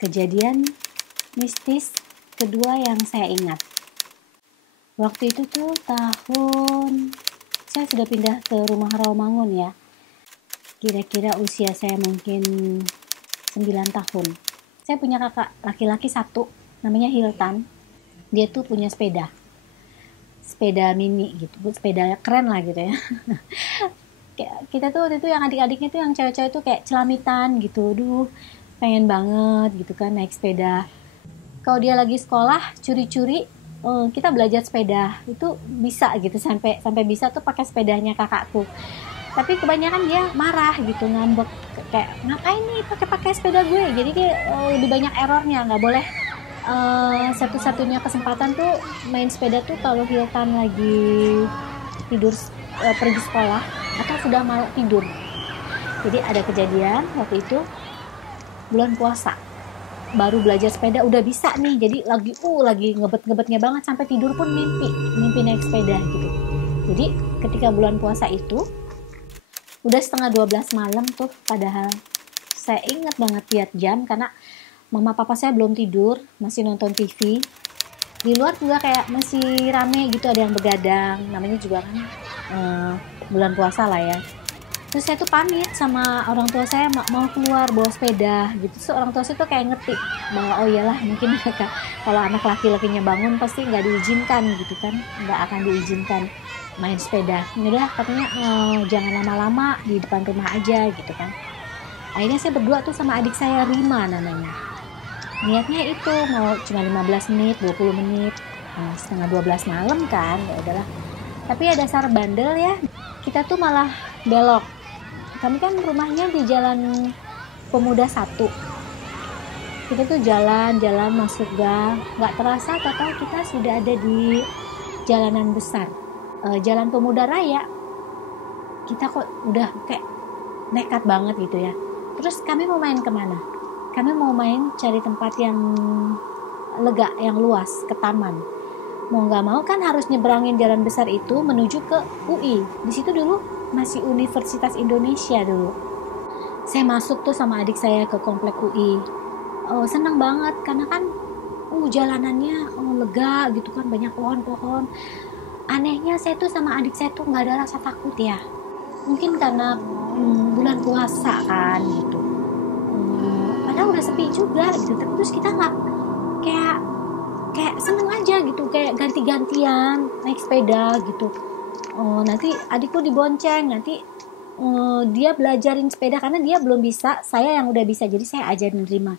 Kejadian mistis kedua yang saya ingat. Waktu itu tuh saya sudah pindah ke rumah Rawamangun ya. Kira-kira usia saya mungkin 9 tahun. Saya punya kakak laki-laki satu, namanya Hiltan. Dia tuh punya sepeda mini gitu, sepeda keren lah gitu ya. Kita tuh waktu itu yang adik-adiknya tuh yang cewek-cewek tuh kayak celamitan gitu, pengen banget gitu kan naik sepeda. Kalau dia lagi sekolah curi-curi, kita belajar sepeda itu bisa gitu, sampai bisa tuh pakai sepedanya kakakku. Tapi kebanyakan dia marah gitu, ngambek kayak ngapain nih pakai sepeda gue. Jadi kayak lebih banyak errornya, nggak boleh. Satu-satunya kesempatan tuh main sepeda tuh kalau Hiltan lagi tidur, pergi sekolah atau sudah mau tidur. Jadi ada kejadian waktu itu bulan puasa, baru belajar sepeda udah bisa nih, jadi lagi ngebet-ngebetnya banget, sampai tidur pun mimpi naik sepeda gitu. Jadi ketika bulan puasa itu udah setengah 12 malam tuh, padahal saya ingat banget lihat jam karena mama papa saya belum tidur, masih nonton TV. Di luar juga kayak masih rame gitu, ada yang begadang, namanya juga kan bulan puasa lah ya. Terus saya tuh pamit sama orang tua saya, mau keluar bawa sepeda gitu. Terus orang tua saya tuh kayak ngerti bahwa oh iyalah mungkin kalau anak laki-lakinya bangun pasti nggak diizinkan gitu kan, nggak akan diizinkan main sepeda. Udah katanya jangan lama-lama, di depan rumah aja gitu kan. Akhirnya saya berdua tuh sama adik saya, Rima namanya. Niatnya itu mau cuma 15 menit, 20 menit, setengah 12 malam kan, ya udahlah. Tapi ya dasar bandel ya, kita tuh malah belok. Kami kan rumahnya di Jalan Pemuda 1. Kita tuh jalan masuk gang, nggak terasa total kita sudah ada di jalanan besar, Jalan Pemuda Raya. Kita kok udah kayak nekat banget gitu ya. Terus kami mau main kemana? Kami mau main cari tempat yang lega, yang luas, ke taman. Mau nggak mau kan harus nyebrangin jalan besar itu menuju ke UI. Di situ dulu masih Universitas Indonesia dulu. Saya masuk tuh sama adik saya ke komplek UI. Senang banget karena kan jalanannya lega gitu kan, banyak pohon-pohon. Anehnya saya tuh sama adik saya tuh nggak ada rasa takut ya. Mungkin karena bulan puasa kan gitu. Padahal udah sepi juga gitu. Terus kita nggak kayak seneng aja gitu, kayak ganti-gantian naik sepeda gitu. Nanti adikku dibonceng, nanti dia belajarin sepeda karena dia belum bisa, saya yang udah bisa, jadi saya ajarin Rima.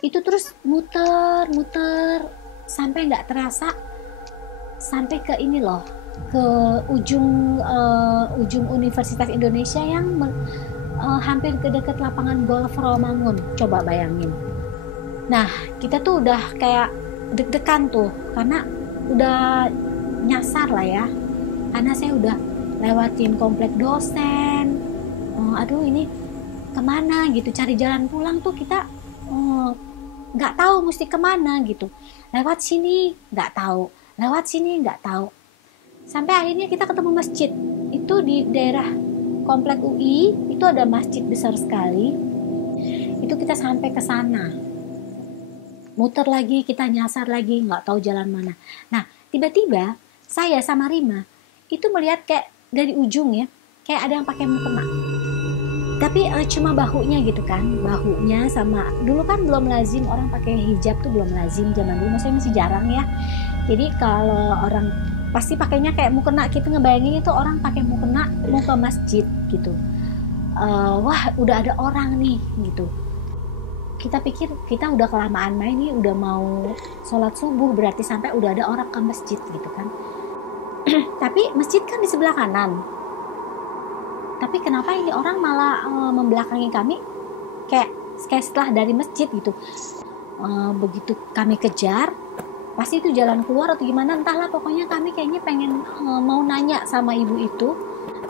Itu terus muter sampai nggak terasa sampai ke ini loh, ke ujung Universitas Indonesia yang hampir ke dekat lapangan golf Rawamangun. Coba bayangin. Nah kita tuh udah kayak deg-degan tuh karena udah nyasar lah ya, karena saya udah lewatin komplek dosen. Aduh ini kemana gitu, cari jalan pulang tuh kita nggak tahu mesti kemana gitu. Lewat sini nggak tahu, lewat sini nggak tahu, sampai akhirnya kita ketemu masjid. Itu di daerah komplek UI itu ada masjid besar sekali. Itu kita sampai ke sana, muter lagi, kita nyasar lagi, nggak tahu jalan mana. Nah tiba-tiba saya sama Rima itu melihat kayak dari ujung ya, kayak ada yang pakai mukena, tapi cuma bahunya gitu kan, bahunya sama. Dulu kan belum lazim orang pakai hijab tuh, belum lazim zaman dulu, maksudnya masih jarang ya. Jadi kalau orang pasti pakainya kayak mukena, kita ngebayangin itu orang pakai mukena mau ke masjid gitu. Wah udah ada orang nih gitu. Kita pikir kita udah kelamaan main nih, udah mau sholat subuh, berarti sampai udah ada orang ke masjid gitu kan. Tapi masjid kan di sebelah kanan. Tapi kenapa ini orang malah membelakangi kami, kayak setelah dari masjid gitu. Begitu kami kejar, pasti itu jalan keluar atau gimana, entahlah, pokoknya kami kayaknya pengen mau nanya sama ibu itu.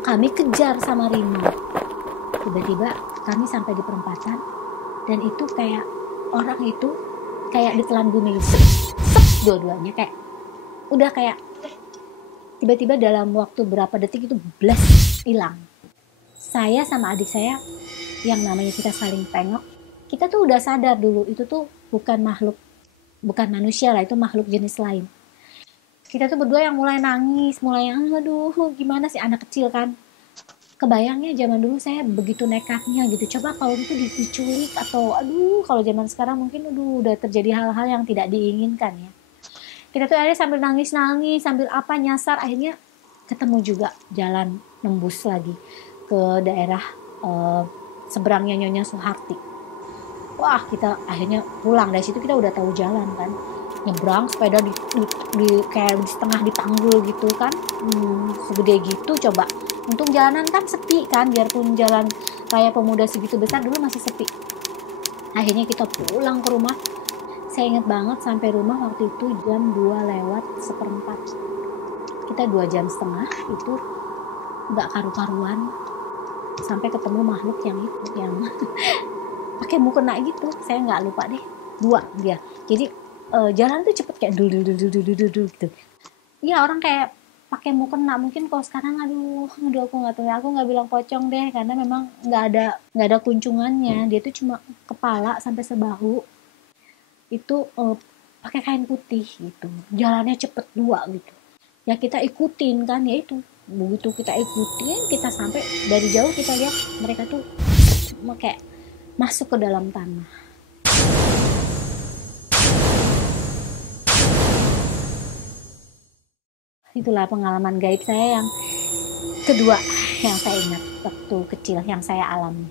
Kami kejar sama Rima. Tiba-tiba kami sampai di perempatan, dan itu kayak orang itu kayak ditelan bumi, dua-duanya kayak udah kayak tiba-tiba dalam waktu berapa detik itu blas hilang. Saya sama adik saya yang namanya kita saling tengok, kita tuh udah sadar dulu itu tuh bukan manusia lah, itu makhluk jenis lain. Kita tuh berdua yang mulai nangis, mulai yang aduh gimana sih, anak kecil kan. Kebayangnya zaman dulu saya begitu nekatnya gitu. Coba kalau itu diculik atau aduh, kalau zaman sekarang mungkin udah terjadi hal-hal yang tidak diinginkan ya. Kita tuh akhirnya sambil nangis-nangis, sambil apa nyasar, akhirnya ketemu juga jalan nembus lagi ke daerah seberangnya Nyonya Suharti. Wah, kita akhirnya pulang dari situ, kita udah tahu jalan kan. Nyebrang sepeda di kayak di setengah dipanggul gitu kan. Segede gitu coba. Untung jalanan kan sepi kan, biarpun jalan raya pemuda segitu besar dulu masih sepi. Akhirnya kita pulang ke rumah. Saya ingat banget sampai rumah waktu itu jam 2:04. Kita 2 jam setengah itu gak karu-karuan sampai ketemu makhluk yang itu, yang pakai mukena gitu. Saya nggak lupa deh, 2 dia. Jadi jalan tuh cepet kayak dul gitu. Iya, orang kayak pakai mukena. Mungkin kalau sekarang aduh aku nggak tahu. Aku nggak bilang pocong deh, karena memang nggak ada kuncungannya. Dia tuh cuma kepala sampai sebahu. Itu pakai kain putih gitu. Jalannya cepet 2 gitu. Ya kita ikutin kan, ya itu. Begitu kita ikutin, kita sampai dari jauh kita lihat mereka tuh kayak masuk ke dalam tanah. Itulah pengalaman gaib saya yang kedua yang saya ingat waktu kecil yang saya alami.